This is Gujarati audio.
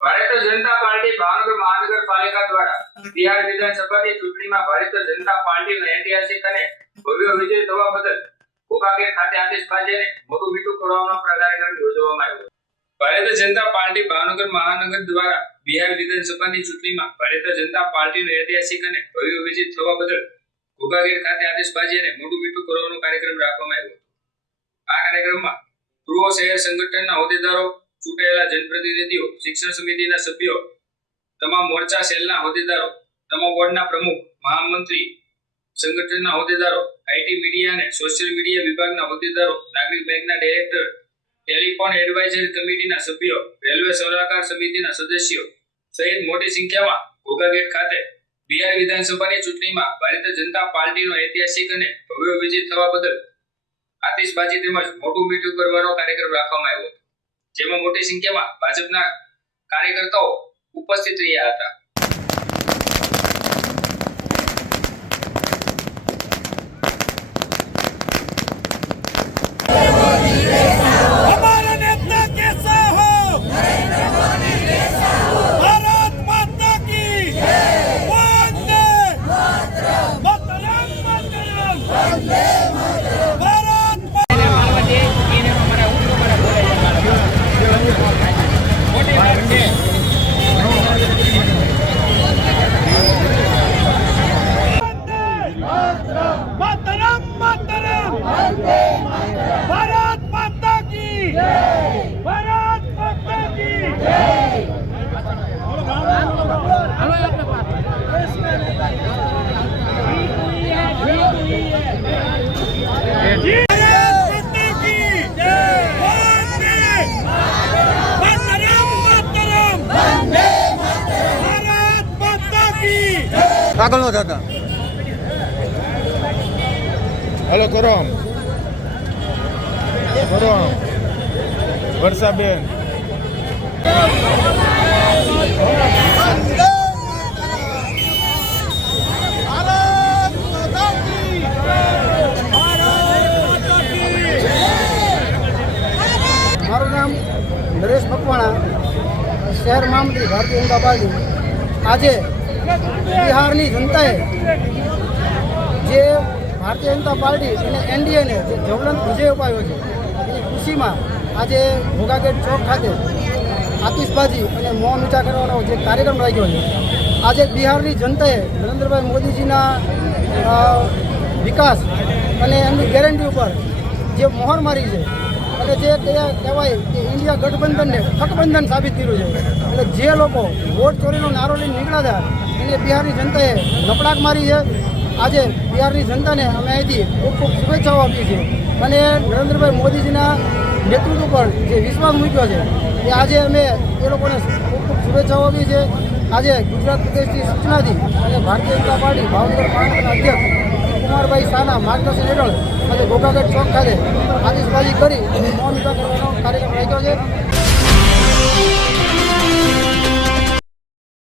ભારતીય જનતા પાર્ટી ભાવનગર મહાનગરપાલિકા દ્વારા બિહાર વિધાનસભાની ચૂંટણીમાં ભારતીય જનતા પાર્ટીનો ઐતિહાસિક અને ભવ્ય વિજય થવા બદલ કોકાગેટ ખાતે આતિશબાજી અને મોટું મીઠું કરવાનો કાર્યક્રમ યોજવામાં આવ્યો ભારતીય જનતા પાર્ટી ભાવનગર મહાનગર દ્વારા બિહાર વિધાનસભાની ચૂંટણીમાં ભારતીય જનતા પાર્ટીનો ઐતિહાસિક અને ભવ્ય વિજય થવા બદલ કોકાગેટ ખાતે આતિશબાજી અને મોટું મીઠું કરવાનો કાર્યક્રમ રાખવામાં આવ્યો આ કાર્યક્રમમાં પૂર્વ શહેર સંગઠનના હોદ્દેદારો ચૂંટાયેલા જનપ્રતિનિધિઓ, શિક્ષણ સમિતિના સભ્યો, તમામ મોરચા સેલના હોદ્દેદારો, તમામ વોર્ડના પ્રમુખ, મહામંત્રી, સંગઠનના હોદ્દેદારો, આઈટી મીડિયા અને સોશિયલ મીડિયા વિભાગના હોદ્દેદારો, નાગરિક બેંકના ડાયરેક્ટર, ટેલિફોન એડવાઇઝરી કમિટીના સભ્યો, રેલવે સલાહકાર સમિતિના સદસ્યો, સહિત મોટી સંખ્યામાં ઘોઘા ગેટ ખાતે બિહાર વિધાનસભાની ચૂંટણીમાં ભારતીય જનતા પાર્ટીનો ઐતિહાસિક અને ભવ્ય વિજય થવા બદલ આતિશબાજી તેમજ મોટું મીઠું કરવાનો કાર્યક્રમ રાખવામાં આવ્યો હતો. જેમાં મોટી સંખ્યામાં ભાજપના કાર્યકર્તાઓ ઉપસ્થિત રહ્યા હતા. આગળ નો થતા. હલો કરો આમ કરો આમ વર્ષાબેન. મારું નામ નરેશ મકવાણા શહેર મહામંત્રી ભારતીય જનતા પાર્ટી આજે બિહારની જનતાએ જે ભારતીય જનતા પાર્ટી અને એનડીએને જે જ્વલંત વિજય અપાયો છે, એની ખુશીમાં આજે ભોગાગેટ ચોક ખાતે આતિશબાજી અને મોં મીઠા કરવાનો જે કાર્યક્રમ રાખ્યો છે, આજે બિહારની જનતાએ નરેન્દ્રભાઈ મોદીજીના વિકાસ અને એમની ગેરંટી ઉપર જે મોહર મારી છે અને જે કહેવાય કે ઇન્ડિયા ગઠબંધનને ઠકબંધન સાબિત કર્યું છે. એટલે જે લોકો વોટ ચોરીનો નારો લઈને નીકળ્યા હતા, એને બિહારની જનતાએ નપડાક મારી છે. આજે બિહારની જનતાને અમે અહીંથી ખૂબ ખૂબ શુભેચ્છાઓ આપીએ છીએ. અને નરેન્દ્રભાઈ મોદીજીના નેતૃત્વ પર જે વિશ્વાસ મૂક્યો છે, એ આજે અમે એ લોકોને ખૂબ ખૂબ શુભેચ્છાઓ આપીએ છીએ. આજે ગુજરાત પ્રદેશની સૂચનાથી અને ભારતીય જનતા પાર્ટી ભાવનગર મહાનગરના અધ્યક્ષ કુમારભાઈ શાહના માર્ગદર્શન હેઠળ આજે ગોગાગઢ ચોક ખાતે આતિશબાજી કરી અને મૌન કરવાનો કાર્યક્રમ રાખ્યો છે.